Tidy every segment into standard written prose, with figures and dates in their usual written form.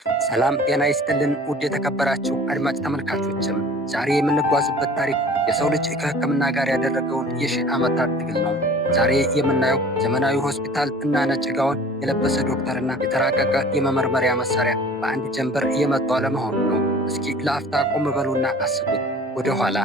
ሰላም ጤና ይስጥልን ውድ የተከበራችሁ አድማጭ ተመልካቾችም፣ ዛሬ የምንጓዝበት ታሪክ የሰው ልጅ ከሕክምና ጋር ያደረገውን የሺህ ዓመታት ትግል ነው። ዛሬ የምናየው ዘመናዊ ሆስፒታል እና ነጭ ጋውን የለበሰ ዶክተርና የተራቀቀ የመመርመሪያ መሳሪያ በአንድ ጀንበር የመጡ አለመሆኑ ነው። እስኪ ለአፍታ ቆም በሉና አስቡት።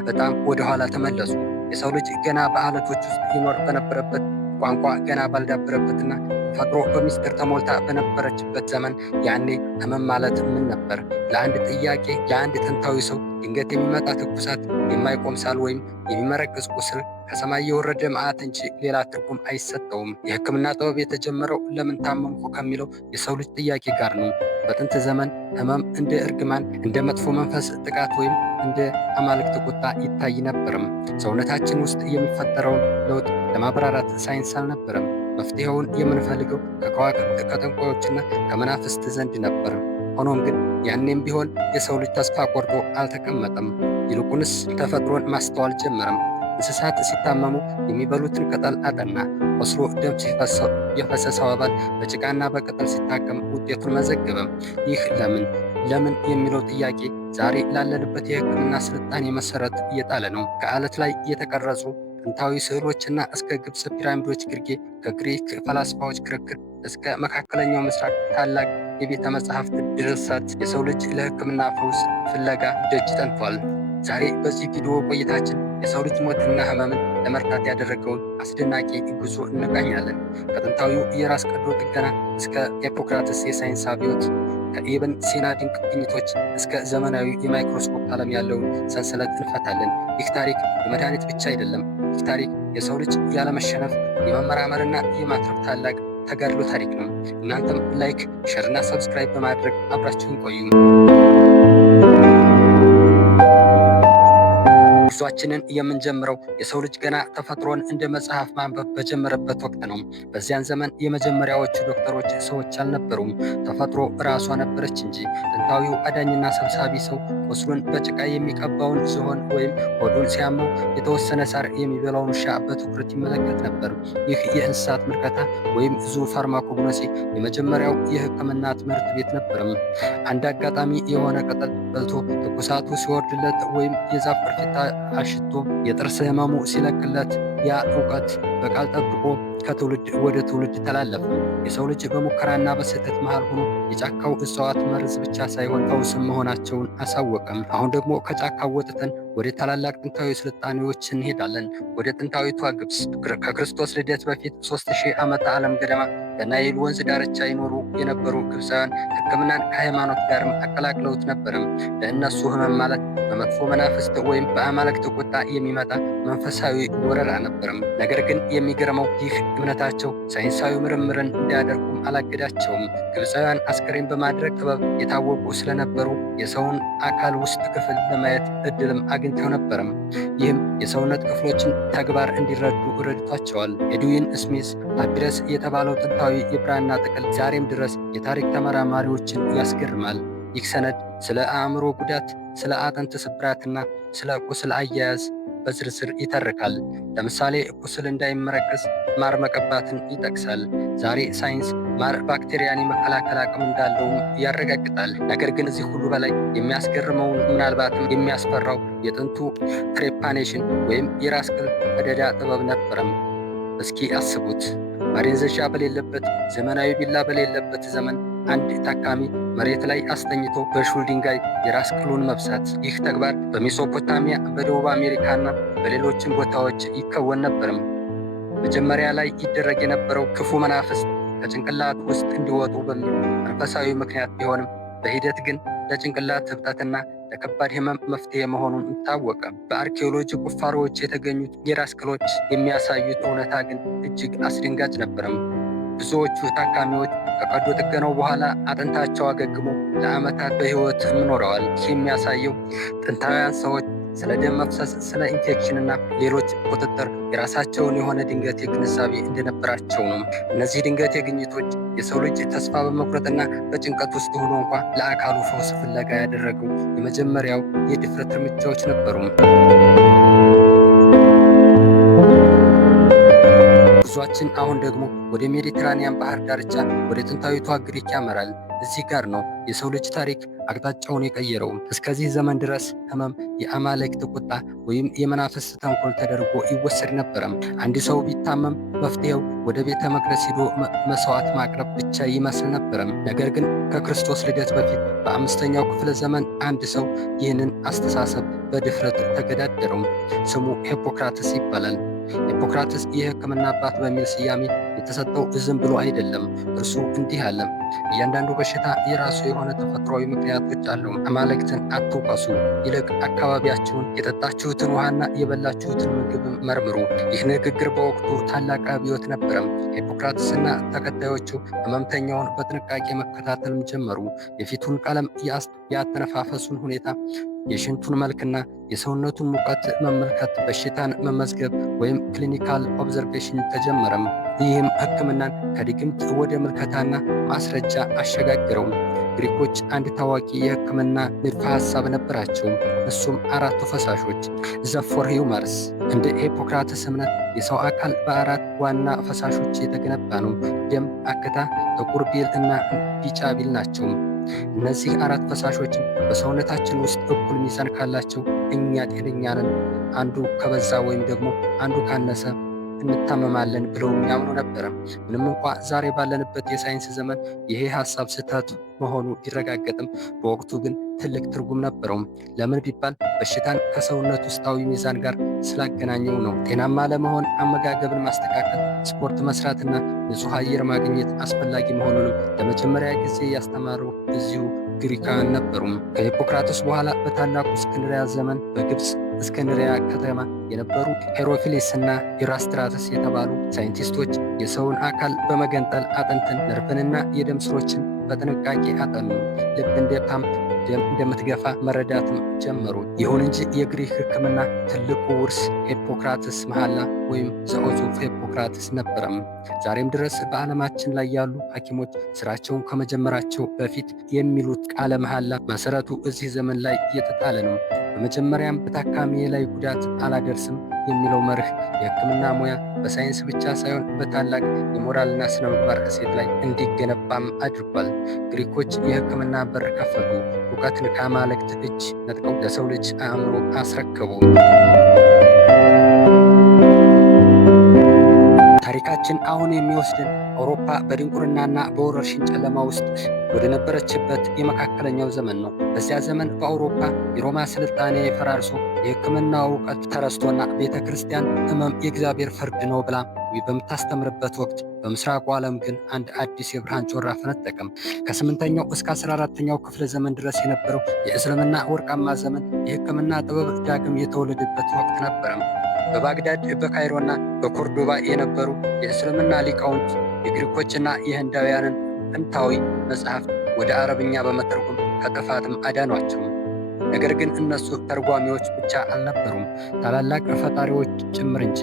በጣም ወደ ኋላ ተመለሱ። የሰው ልጅ ገና በዓለቶች ውስጥ ይኖር በነበረበት፣ ቋንቋ ገና ባልዳበረበትና ተፈጥሮ በሚስጥር ተሞልታ በነበረችበት ዘመን ያኔ ህመም ማለት ምን ነበር? ለአንድ ጥንታዊ ሰው ድንገት የሚመጣ ትኩሳት፣ የማይቆም ሳል ወይም የሚመረቅዝ ቁስል ከሰማይ የወረደ መዓት እንጂ ሌላ ትርጉም አይሰጠውም። የህክምና ጥበብ የተጀመረው ለምን ታመምኩ ከሚለው የሰው ልጅ ጥያቄ ጋር ነው። በጥንት ዘመን ህመም እንደ እርግማን፣ እንደ መጥፎ መንፈስ ጥቃት ወይም እንደ አማልክት ቁጣ ይታይ ነበርም። ሰውነታችን ውስጥ የሚፈጠረውን ለውጥ ለማብራራት ሳይንስ አልነበረም። መፍትሄውን የምንፈልገው ከከዋክብት ከጠንቋዮችና ከመናፍስት ዘንድ ነበር። ሆኖም ግን ያኔም ቢሆን የሰው ልጅ ተስፋ ቆርጦ አልተቀመጠም። ይልቁንስ ተፈጥሮን ማስተዋል ጀመረም። እንስሳት ሲታመሙ የሚበሉትን ቅጠል አጠና። ቆስሎ ደም የፈሰሰው አባል በጭቃና በቅጠል ሲታከም ውጤቱን መዘገበም። ይህ ለምን የሚለው ጥያቄ ዛሬ ላለንበት የህክምና ስልጣኔ መሰረት እየጣለ ነው። ከአለት ላይ የተቀረጹ ጥንታዊ ስዕሎችና እስከ ግብፅ ፒራሚዶች ግርጌ፣ ከግሪክ ፈላስፋዎች ክርክር እስከ መካከለኛው ምስራቅ ታላቅ የቤተ መጻሕፍት ድርሰት የሰው ልጅ ለህክምና ፈውስ ፍለጋ ደጅ ጠንቷል። ዛሬ በዚህ ቪዲዮ ቆይታችን የሰው ልጅ ሞትና ህመምን ለመርታት ያደረገውን አስደናቂ ጉዞ እንቃኛለን። ከጥንታዊው የራስ ቀዶ ጥገና እስከ ሂፖክራተስ የሳይንስ አብዮት፣ ከኢብን ሲና ድንቅ ግኝቶች እስከ ዘመናዊ የማይክሮስኮፕ ዓለም ያለውን ሰንሰለት እንፈታለን። ይህ ታሪክ የመድኃኒት ብቻ አይደለም። ይህ ታሪክ የሰው ልጅ ያለመሸነፍ የመመራመርና የማትረፍ ታላቅ ተጋድሎ ታሪክ ነው። እናንተም ላይክ፣ ሼር እና ሰብስክራይብ በማድረግ አብራችሁን ቆዩ። ጉዟችንን የምንጀምረው የሰው ልጅ ገና ተፈጥሮን እንደ መጽሐፍ ማንበብ በጀመረበት ወቅት ነው። በዚያን ዘመን የመጀመሪያዎቹ ዶክተሮች ሰዎች አልነበሩም፣ ተፈጥሮ ራሷ ነበረች እንጂ። ጥንታዊው አዳኝና ሰብሳቢ ሰው ቁስሉን በጭቃ የሚቀባውን ዝሆን ወይም ሆዱን ሲያመው የተወሰነ ሳር የሚበላውን ውሻ በትኩረት ይመለከት ነበር። ይህ የእንስሳት ምልከታ ወይም ዙ ፋርማኮግኖሲ የመጀመሪያው የህክምና ትምህርት ቤት ነበርም። አንድ አጋጣሚ የሆነ ቅጠል በልቶ ትኩሳቱ ሲወርድለት ወይም የዛፍ ቅርፊት አሽቶ የጥርስ ህመሙ ሲለቅለት ያ እውቀት በቃል ጠብቆ ከትውልድ ወደ ትውልድ ተላለፈ። የሰው ልጅ በሙከራና በስህተት መሃል ሆኖ የጫካው እጽዋት መርዝ ብቻ ሳይሆን ፈውስም መሆናቸውን አሳወቀም። አሁን ደግሞ ከጫካው ወጥተን ወደ ታላላቅ ጥንታዊ ስልጣኔዎች እንሄዳለን። ወደ ጥንታዊቷ ግብፅ። ከክርስቶስ ልደት በፊት 3000 ዓመተ ዓለም ገደማ በናይል ወንዝ ዳርቻ ይኖሩ የነበሩ ግብፃውያን ሕክምናን ከሃይማኖት ጋርም አቀላቅለውት ነበርም። ለእነሱ ህመም ማለት በመጥፎ መናፍስት ወይም በአማልክት ቁጣ የሚመጣ መንፈሳዊ ወረራ ነበርም። ነገር ግን የሚገርመው ይህ እምነታቸው ሳይንሳዊ ምርምርን እንዲያደርጉም አላገዳቸውም። ግብፃውያን አስከሬን በማድረግ ጥበብ የታወቁ ስለነበሩ የሰውን አካል ውስጥ ክፍል ለማየት እድልም አግኝተው ነበርም። ይህም የሰውነት ክፍሎችን ተግባር እንዲረዱ ረድቷቸዋል። ኤድዊን ስሚዝ ፓፒረስ የተባለው ጥንታዊ የብራና ጥቅል ዛሬም ድረስ የታሪክ ተመራማሪዎችን ያስገርማል። ይህ ሰነድ ስለ አእምሮ ጉዳት፣ ስለ አጥንት ስብራትና ስለ ቁስል አያያዝ በዝርዝር ይተርካል። ለምሳሌ ቁስል እንዳይመረቀዝ ማር መቀባትን ይጠቅሳል። ዛሬ ሳይንስ ማር ባክቴሪያን የመከላከል አቅም እንዳለውም ያረጋግጣል። ነገር ግን እዚህ ሁሉ በላይ የሚያስገርመውን ምናልባትም የሚያስፈራው የጥንቱ ትሬፓኔሽን ወይም የራስ ቅል ቀደዳ ጥበብ ነበረም። እስኪ አስቡት፣ ማደንዘዣ በሌለበት ዘመናዊ ቢላ በሌለበት ዘመን አንድ ታካሚ መሬት ላይ አስተኝቶ በሹል ድንጋይ የራስ ቅሉን መብሳት። ይህ ተግባር በሜሶፖታሚያ በደቡብ አሜሪካና በሌሎችም ቦታዎች ይከወን ነበርም። መጀመሪያ ላይ ይደረግ የነበረው ክፉ መናፍስት ከጭንቅላት ውስጥ እንዲወጡ በሚል መንፈሳዊ ምክንያት ቢሆንም በሂደት ግን ለጭንቅላት ህብጠትና ለከባድ ህመም መፍትሄ መሆኑን ታወቀ። በአርኪኦሎጂ ቁፋሮዎች የተገኙት የራስ ቅሎች የሚያሳዩት እውነታ ግን እጅግ አስደንጋጭ ነበረም። ብዙዎቹ ታካሚዎች ከቀዶ ጥገናው በኋላ አጥንታቸው አገግሞ ለዓመታት በህይወት ኖረዋል። ይህ የሚያሳየው ጥንታውያን ሰዎች ስለ ደም መፍሰስ፣ ስለ ኢንፌክሽንና ሌሎች ቁጥጥር የራሳቸውን የሆነ ድንገቴ ግንዛቤ እንደነበራቸው ነው። እነዚህ ድንገቴ ግኝቶች የሰው ልጅ ተስፋ በመቁረጥና በጭንቀት ውስጥ ሆኖ እንኳ ለአካሉ ፈውስ ፍለጋ ያደረገው የመጀመሪያው የድፍረት እርምጃዎች ነበሩ። ጉዟችን አሁን ደግሞ ወደ ሜዲትራኒያን ባህር ዳርቻ ወደ ጥንታዊቷ ግሪክ ያመራል። እዚህ ጋር ነው የሰው ልጅ ታሪክ አቅጣጫውን የቀየረው። እስከዚህ ዘመን ድረስ ህመም የአማልክት ቁጣ ወይም የመናፍስት ተንኮል ተደርጎ ይወሰድ ነበረ። አንድ ሰው ቢታመም መፍትሄው ወደ ቤተ መቅደስ ሄዶ መስዋዕት ማቅረብ ብቻ ይመስል ነበረ። ነገር ግን ከክርስቶስ ልደት በፊት በአምስተኛው ክፍለ ዘመን አንድ ሰው ይህንን አስተሳሰብ በድፍረት ተገዳደረው። ስሙ ሂፖክራተስ ይባላል። ሂፖክራተስ የሕክምና አባት በሚል ስያሜ የተሰጠው ዝም ብሎ አይደለም። እርሱ እንዲህ አለ፣ እያንዳንዱ በሽታ የራሱ የሆነ ተፈጥሯዊ ምክንያቶች አለው። አማልክትን አትውቀሱ፣ ይልቅ አካባቢያችሁን፣ የጠጣችሁትን ውሃና የበላችሁትን ምግብ መርምሩ። ይህ ንግግር በወቅቱ ታላቅ አብዮት ነበረ። ሂፖክራተስና ተከታዮቹ ህመምተኛውን በጥንቃቄ መከታተልም ጀመሩ። የፊቱን ቀለም፣ የአተነፋፈሱን ሁኔታ፣ የሽንቱን መልክና የሰውነቱን ሙቀት መመልከት በሽታን መመዝገብ ወይም ክሊኒካል ኦብዘርቬሽን ተጀመረም። ይህም ሕክምናን ከድግምት ወደ ምልከታና ማስረጃ አሸጋገረው። ግሪኮች አንድ ታዋቂ የሕክምና ንድፈ ሐሳብ ነበራቸው። እሱም አራቱ ፈሳሾች ዘ ፎር ሂውመርስ። እንደ ሂፖክራተስ እምነት የሰው አካል በአራት ዋና ፈሳሾች የተገነባ ነው። ደም፣ አክታ፣ ጥቁር ቢል እና ቢጫ ቢል ናቸው። እነዚህ አራት ፈሳሾች በሰውነታችን ውስጥ እኩል ሚዛን ካላቸው እኛ ጤነኛ ነን። አንዱ ከበዛ ወይም ደግሞ አንዱ ካነሰ እንታመማለን ብለው የሚያምኑ ነበረ። ምንም እንኳ ዛሬ ባለንበት የሳይንስ ዘመን ይሄ ሐሳብ ስህተት መሆኑ ቢረጋገጥም በወቅቱ ግን ትልቅ ትርጉም ነበረው። ለምን ቢባል በሽታን ከሰውነት ውስጣዊ ሚዛን ጋር ስላገናኘው ነው። ጤናማ ለመሆን አመጋገብን ማስተካከል፣ ስፖርት መስራትና ንጹህ አየር ማግኘት አስፈላጊ መሆኑንም ለመጀመሪያ ጊዜ ያስተማሩ እዚሁ ግሪካውያን ነበሩ። ከሂፖክራተስ በኋላ በታላቁ እስክንድርያ ዘመን በግብፅ እስክንድርያ ከተማ የነበሩ ሄሮፊሊስ እና ኢራስትራተስ የተባሉ ሳይንቲስቶች የሰውን አካል በመገንጠል አጥንትን፣ ነርቭንና የደም ስሮችን በጥንቃቄ አጠኑ። ልብ እንደ ፓምፕ ደም እንደምትገፋ መረዳትም ጀመሩ። ይሁን እንጂ የግሪክ ሕክምና ትልቁ ውርስ ሂፖክራተስ መሐላ ወይም ዘ ኦዝ ኦፍ ሂፖክራተስ ነበረም። ዛሬም ድረስ በዓለማችን ላይ ያሉ ሐኪሞች ስራቸውን ከመጀመራቸው በፊት የሚሉት ቃለ መሐላ መሰረቱ እዚህ ዘመን ላይ የተጣለ ነው። በመጀመሪያም በታካሚዬ ላይ ጉዳት አላደርስም የሚለው መርህ የሕክምና ሙያ በሳይንስ ብቻ ሳይሆን በታላቅ የሞራልና ስነ ምግባር እሴት ላይ እንዲገነባም አድርጓል። ግሪኮች የሕክምና በር ከፈቱ። እውቀትን ከአማልክት እጅ ነጥቀው ለሰው ልጅ አእምሮ አስረከቡ። ታሪካችን አሁን የሚወስድን አውሮፓ በድንቁርናና በወረርሽኝ ጨለማ ውስጥ ወደ ነበረችበት የመካከለኛው ዘመን ነው። በዚያ ዘመን በአውሮፓ የሮማ ስልጣኔ ፈራርሶ የሕክምና እውቀት ተረስቶና ቤተ ክርስቲያን ሕመም የእግዚአብሔር ፍርድ ነው ብላ በምታስተምርበት ወቅት በምስራቁ ዓለም ግን አንድ አዲስ የብርሃን ጮራ ፈነጠቀም። ከ8ኛው እስከ 14ኛው ክፍለ ዘመን ድረስ የነበረው የእስልምና ወርቃማ ዘመን የሕክምና ጥበብ ዳግም የተወለደበት ወቅት ነበረም። በባግዳድ በካይሮና በኮርዶባ የነበሩ የእስልምና ሊቃውንት የግሪኮችና የህንዳውያንን ጥንታዊ መጽሐፍት ወደ አረብኛ በመተርጎም ከጥፋትም አዳኗቸው። ነገር ግን እነሱ ተርጓሚዎች ብቻ አልነበሩም፣ ታላላቅ ፈጣሪዎች ጭምር እንጂ።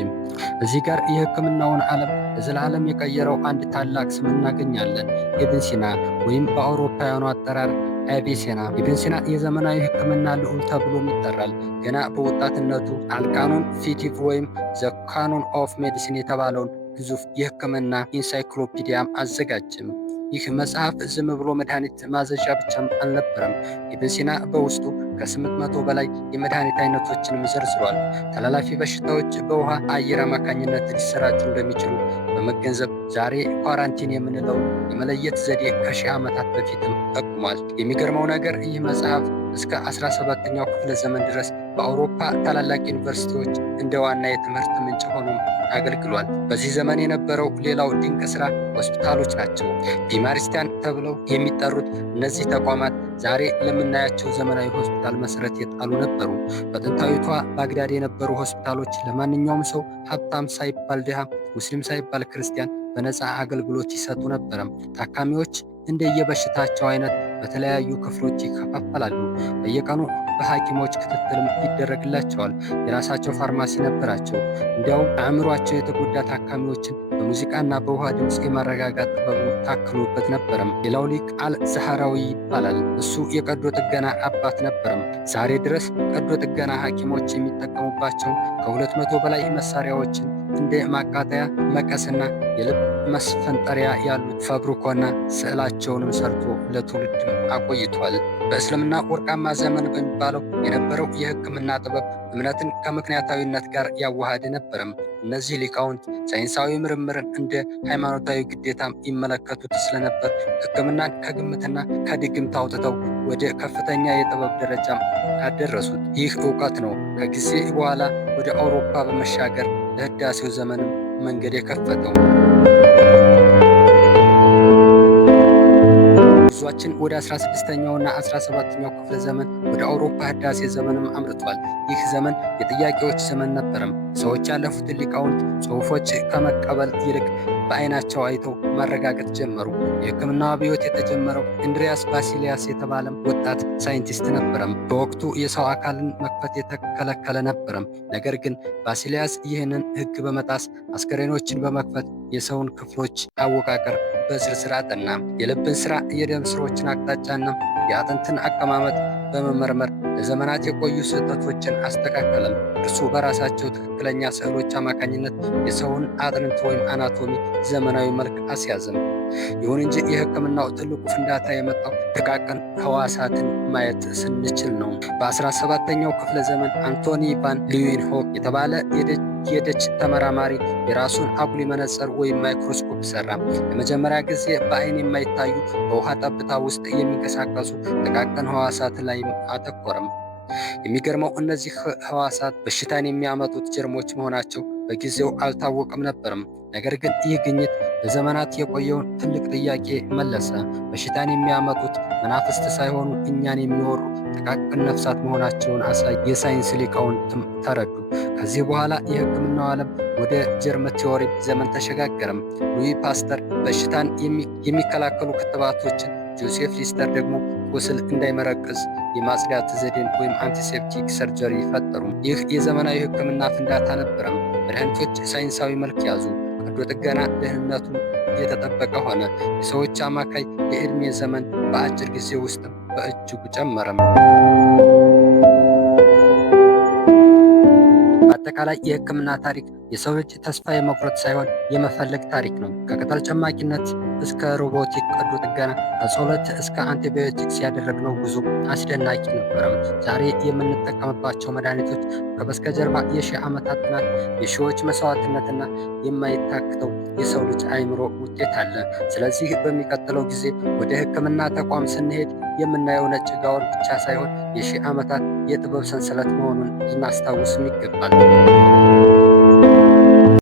እዚህ ጋር የሕክምናውን ዓለም ለዘላለም የቀየረው አንድ ታላቅ ስም እናገኛለን። ኢብን ሲና ወይም በአውሮፓውያኑ አጠራር አቪሴና። ኢብን ሲና የዘመናዊ ሕክምና ልዑል ተብሎም ይጠራል። ገና በወጣትነቱ አልቃኑን ፊቲቭ ወይም ዘ ካኖን ኦፍ ሜዲሲን የተባለውን ግዙፍ የሕክምና ኢንሳይክሎፒዲያም አዘጋጅም። ይህ መጽሐፍ ዝም ብሎ መድኃኒት ማዘዣ ብቻም አልነበረም። ኢብን ሲና በውስጡ ከ800 በላይ የመድኃኒት አይነቶችንም ዘርዝሯል። ተላላፊ በሽታዎች በውሃ አየር አማካኝነት ሊሰራጩ እንደሚችሉ በመገንዘብ ዛሬ ኳራንቲን የምንለውን የመለየት ዘዴ ከ1000 ዓመታት በፊትም ጠቁሟል። የሚገርመው ነገር ይህ መጽሐፍ እስከ 17ኛው ክፍለ ዘመን ድረስ በአውሮፓ ታላላቅ ዩኒቨርሲቲዎች እንደ ዋና የትምህርት ምንጭ ሆኖም አገልግሏል። በዚህ ዘመን የነበረው ሌላው ድንቅ ሥራ ሆስፒታሎች ናቸው። ቢማሪስቲያን ተብለው የሚጠሩት እነዚህ ተቋማት ዛሬ ለምናያቸው ዘመናዊ ሆስፒታል መሰረት የጣሉ ነበሩ። በጥንታዊቷ ባግዳድ የነበሩ ሆስፒታሎች ለማንኛውም ሰው ሀብታም ሳይባል ድሃ፣ ሙስሊም ሳይባል ክርስቲያን በነፃ አገልግሎት ይሰጡ ነበረ። ታካሚዎች እንደየበሽታቸው አይነት በተለያዩ ክፍሎች ይከፋፈላሉ። በየቀኑ በሐኪሞች ክትትልም ይደረግላቸዋል። የራሳቸው ፋርማሲ ነበራቸው። እንዲያውም አእምሯቸው የተጎዳ ታካሚዎችን በሙዚቃና በውሃ ድምፅ የማረጋጋት ጥበብ ታክሎበት ነበረም። ሌላው ሊቅ አል-ዛህራዊ ይባላል። እሱ የቀዶ ጥገና አባት ነበረም። ዛሬ ድረስ ቀዶ ጥገና ሐኪሞች የሚጠቀሙባቸው ከ200 በላይ መሳሪያዎችን እንደ ማቃጠያ፣ መቀስና የልብ መስፈንጠሪያ ያሉት ፈብሪኮና ስዕላቸውንም ሰርቶ ለትውልድም አቆይቷል። በእስልምና ወርቃማ ዘመን በሚባለው የነበረው የሕክምና ጥበብ እምነትን ከምክንያታዊነት ጋር ያዋሃደ ነበረም። እነዚህ ሊቃውንት ሳይንሳዊ ምርምርን እንደ ሃይማኖታዊ ግዴታም ይመለከቱት ስለነበር ሕክምናን ከግምትና ከድግምት አውጥተው ወደ ከፍተኛ የጥበብ ደረጃም አደረሱት። ይህ እውቀት ነው ከጊዜ በኋላ ወደ አውሮፓ በመሻገር ለህዳሴው ዘመንም መንገድ የከፈተው። ጉዟችን ወደ 16ኛውና 17ኛው ክፍለ ዘመን ወደ አውሮፓ ህዳሴ ዘመንም አምርቷል። ይህ ዘመን የጥያቄዎች ዘመን ነበረም። ሰዎች ያለፉትን ሊቃውንት ጽሑፎች ከመቀበል ይልቅ በአይናቸው አይተው ማረጋገጥ ጀመሩ። የሕክምናው አብዮት የተጀመረው እንድሪያስ ባሲሊያስ የተባለም ወጣት ሳይንቲስት ነበረም። በወቅቱ የሰው አካልን መክፈት የተከለከለ ነበረም። ነገር ግን ባሲሊያስ ይህንን ሕግ በመጣስ አስከሬኖችን በመክፈት የሰውን ክፍሎች አወቃቀር በዝርዝር አጠና። የልብን ስራ፣ የደም ስሮችን አቅጣጫና የአጥንትን አቀማመጥ በመመርመር ለዘመናት የቆዩ ስህተቶችን አስተካከለም። እርሱ በራሳቸው ትክክለኛ ስዕሎች አማካኝነት የሰውን አጥንት ወይም አናቶሚ ዘመናዊ መልክ አስያዘም። ይሁን እንጂ የሕክምናው ትልቁ ፍንዳታ የመጣው ጥቃቅን ህዋሳትን ማየት ስንችል ነው። በ17ኛው ክፍለ ዘመን አንቶኒ ቫን ሊዩዌንሆክ የተባለ የደች ተመራማሪ የራሱን አጉሊ መነጽር ወይም ማይክሮስኮፕ ሰራ። ለመጀመሪያ ጊዜ በአይን የማይታዩ በውሃ ጠብታ ውስጥ የሚንቀሳቀሱ ጥቃቅን ህዋሳት ላይ አተኮረም። የሚገርመው እነዚህ ህዋሳት በሽታን የሚያመጡት ጀርሞች መሆናቸው በጊዜው አልታወቀም ነበርም። ነገር ግን ይህ ግኝት ለዘመናት የቆየውን ትልቅ ጥያቄ መለሰ። በሽታን የሚያመጡት መናፍስት ሳይሆኑ እኛን የሚወሩ ጥቃቅን ነፍሳት መሆናቸውን አሳይ። የሳይንስ ሊቃውንትም ተረዱ። ከዚህ በኋላ የሕክምናው ዓለም ወደ ጀርም ቲዎሪ ዘመን ተሸጋገረም። ሉዊ ፓስተር በሽታን የሚከላከሉ ክትባቶችን፣ ጆሴፍ ሊስተር ደግሞ ቁስል እንዳይመረቅዝ የማጽዳት ዘዴን ወይም አንቲሴፕቲክ ሰርጀሪ ፈጠሩ። ይህ የዘመናዊ ሕክምና ፍንዳታ ነበረም። መድኃኒቶች ሳይንሳዊ መልክ ያዙ። ቀዶ ጥገና ደህንነቱ የተጠበቀ ሆነ። የሰዎች አማካይ የዕድሜ ዘመን በአጭር ጊዜ ውስጥ በእጅጉ ጨመረም። በአጠቃላይ የሕክምና ታሪክ የሰው ልጅ ተስፋ የመቁረጥ ሳይሆን የመፈለግ ታሪክ ነው። ከቅጠል ጨማቂነት እስከ ሮቦቲክ ቀዶ ጥገና፣ ከጸሎት እስከ አንቲባዮቲክስ ያደረግነው ጉዞ አስደናቂ ነበረም። ዛሬ የምንጠቀምባቸው መድኃኒቶች ከበስተጀርባ የሺህ ዓመታት ጥናት፣ የሺዎች መስዋዕትነትና የማይታክተው የሰው ልጅ አእምሮ ውጤት አለ። ስለዚህ በሚቀጥለው ጊዜ ወደ ሕክምና ተቋም ስንሄድ የምናየው ነጭ ጋውን ብቻ ሳይሆን የሺህ ዓመታት የጥበብ ሰንሰለት መሆኑን ልናስታውስም ይገባል።